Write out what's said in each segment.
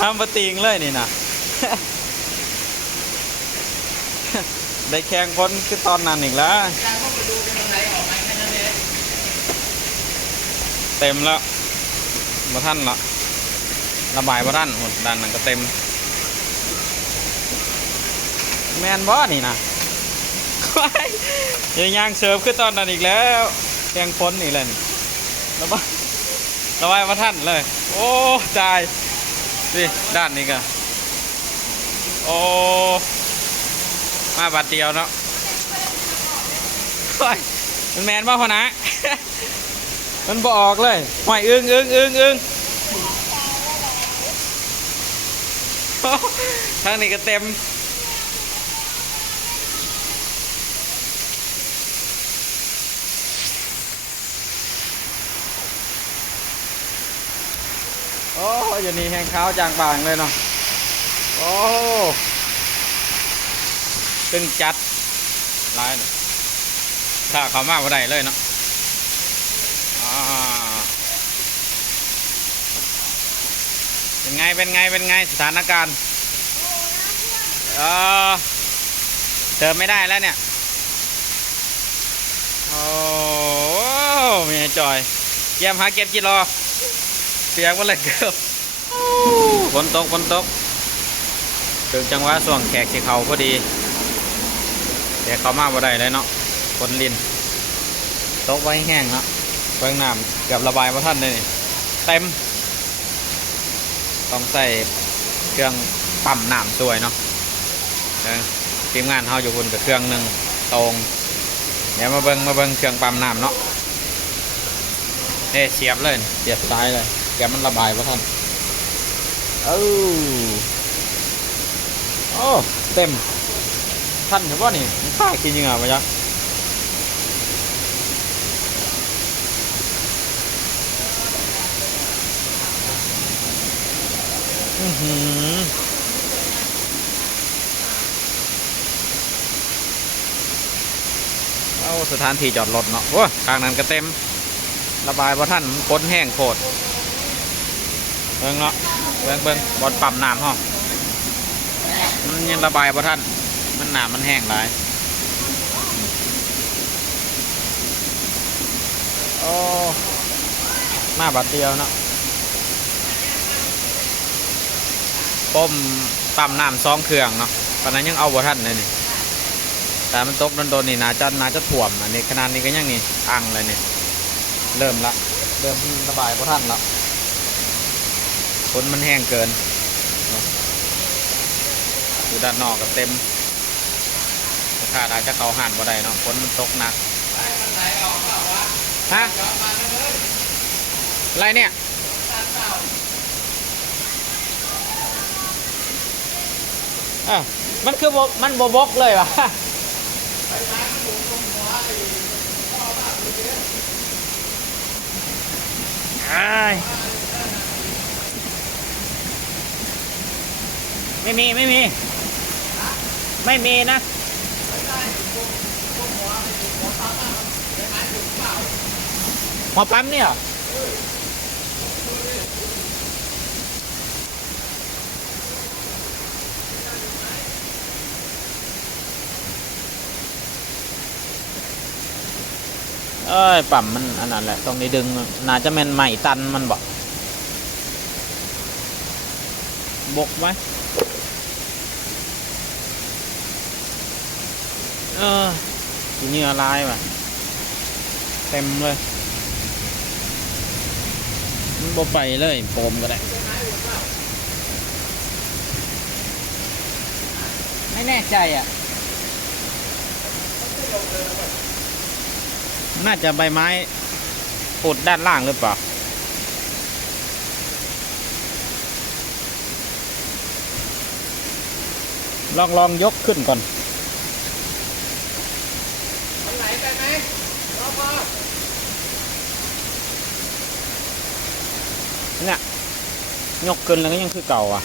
ทำปะติงเลยนี่นะได้แข่งคนคือตอนนั้นอีกแล้วเต็มแล้วมาท่านละระบายมาท่านหมดด้านนั้นก็เต็มแมนบอสนี่นะยังย่างเสิร์ฟคือตอนนั้นอีกแล้วแข่งคนอีกเลยระบายมาท่านเลยโอ้ตายดิด้านนี้ก็โอ้มาบาทเดียวเนาะมันแมนว่าพอนะ มันบออกเลยหอยอึ้งทางนี้ก็เต็มโอ้ยนี่แห้งขาวจางบางเลยเนาะโอ้ตึงจัดลายนะถ้าเขามากกว่าใดเลยเนาะเป็นไงสถานการณ์เติมไม่ได้แล้วเนี่ยโอ้มีจอยเยี่ยมหาเก็บกิโลเปียกว่าเลยเกือบฝนตกถึงจังหวะส่วงแขกที่เขาพอดีแต่เขามากกว่าใดเลยเนาะฝนลินตกไว้แห้งเนาะเพิ่งน้ำเกือบระบายมาท่านเลยเต็มต้องใส่เครื่องปั๊มน้ำสวยเนาะทีมงานเขาอยู่บนกับเครื่องหนึ่งตรงเดี๋ยวมาเบิ้งเครื่องปั๊มน้ำเนาะเสียบเลยเสียบซ้ายเลยแกมันระบายมาท่านโอ้เต็มท่านเห็นว่านี่ข้ากินยังไงวะจ๊ะเอาสถานที่จอดรถเนาะโอ้ทางนั้นก็เต็มระบายว่าท่านพ้นแห้งโคตรเบิ่งเนาะเบิ่งบอลปั๊มน้ำห้องมันยังระบายว่าท่านมันหนามันแห้งหลายโอ้มาบาทเดียวเนาะป้มปั๊มน้ำ2 เครื่องเนาะตอนนั้นยังเอาบ่ทันเลยนี่แต่มันตกโดนนี่นาจะถ่วมอันนี้ขนาดนี้ก็ยังนี่อังเลยเนี่ยเริ่มระบายบ่ทันแล้วฝนมันแห้งเกินอยู่ด้านนอกก็เต็มคาดอาจจะเขาหันบ่ได้เนาะฝนมันตกหนักฮะอะไรเนี่ยมันคือมันบกเลยวะไม่มีนะหัวปั๊มเนี่ยปั๊มมันอันนั้นแหละตรงนี้ดึงน่าจะเป็นใหม่ตันมันบอกบกไหมทีนี้อะไรวะเต็มเลยมันบกไปเลยโฟมก็ได้ไม่แน่ใจอ่ะน่าจะใบไม้อุดด้านล่างหรือเปล่าลองยกขึ้นก่อนมันไหลไปไหมเนี่ยยกขึ้นแล้วก็ยังคือเก่าอ่ะ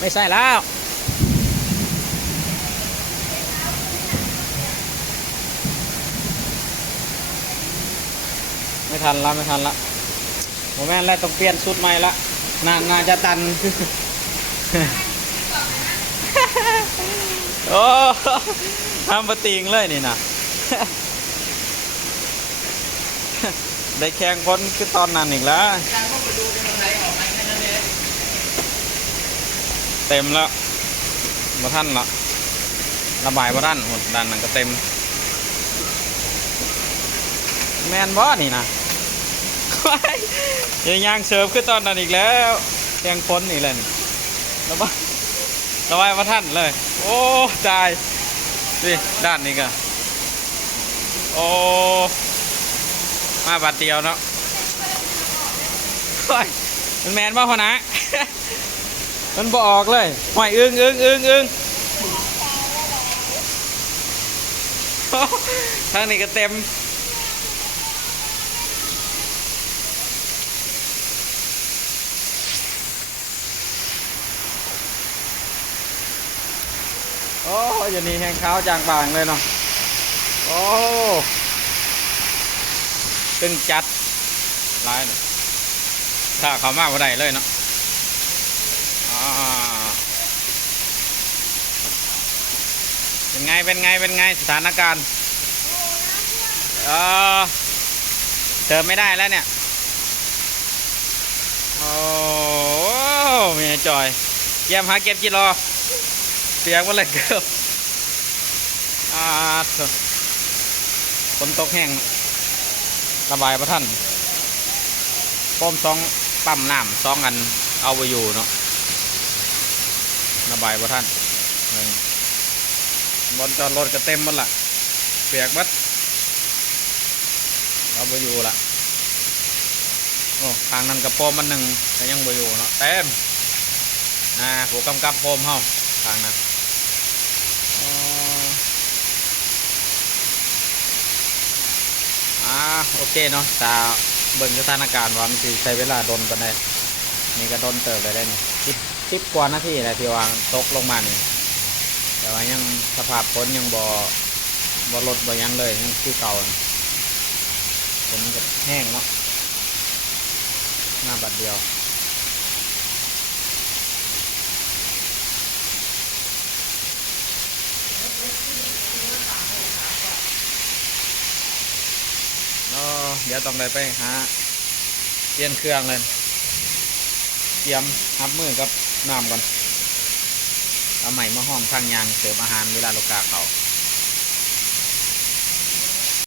ไม่ใช่แล้ว ไม่ทันละไม่ทันละโมแม่นแล้วต้องเปลี่ยนชุดใหม่ละน่าจะตัน โอ้ทำปะติงเลยนี่นะ ได้แข่งคนคือตอนนั้นอีกแล้วเต็มแล้วมาท่านละระบายมาท่านหมดด้านนั้นก็เต็มแมนบอสนี่นะ ยังย่างเสิร์ฟคือตอนนั้นอีกแล้วแข่งคนอีกเลยระบายมาท่านเลยโอ้ตายดิด้านนี้ก็โอ้มาบาทเดียวเนาะมันแมนบ่พอนะ มันบออกเลยหอยอึ้งทางนี้ก็เต็มโอ้ยนี่แห้งขาวจางบางเลยเนาะโอ้ตึงจัดลายนะถ้าเขามากกว่าใดเลยเนาะเป็นไงสถานการณ์เติมไม่ได้แล้วเนี่ยโอ้เมียจอยเยี่ยมหาเก็บกี่รอเปียกว่าเลยเกือบฝนตกแห้งระบายประทันป้อมปั๊มน้ำ2 อันเอาไปอยู่เนาะระบายประทันบนจอดรถก็เต็มหมดละเปียกบัดเอาไปอยู่ละโอ้ทางนั้นกับโปมมัน1แต่ยังไปอยู่เนาะเต็มผู้กำกับโปมเฮาทางนั้นโอเคเนาะตาเบิ่งสถานการณ์ว่ามันสิใช้เวลาโดนปานใดนี่ก็โดนเติบได้นี่10 กว่านาทีแหละที่วางตกลงมานี่แต่ว่ายังสภาพฝนยังบ่ลดบ่ยังเลยยังคือเก่าฝนก็แห้งเนาะหน้าบัดเดียวเดี๋ยวต้องไปหาเปลี่ยนเครื่องเลยเตรียมหับมือกับน้ำก่อนเอาใหม่มาห้องทางยางเสิร์ฟอาหารเวลาลูกค้าเขา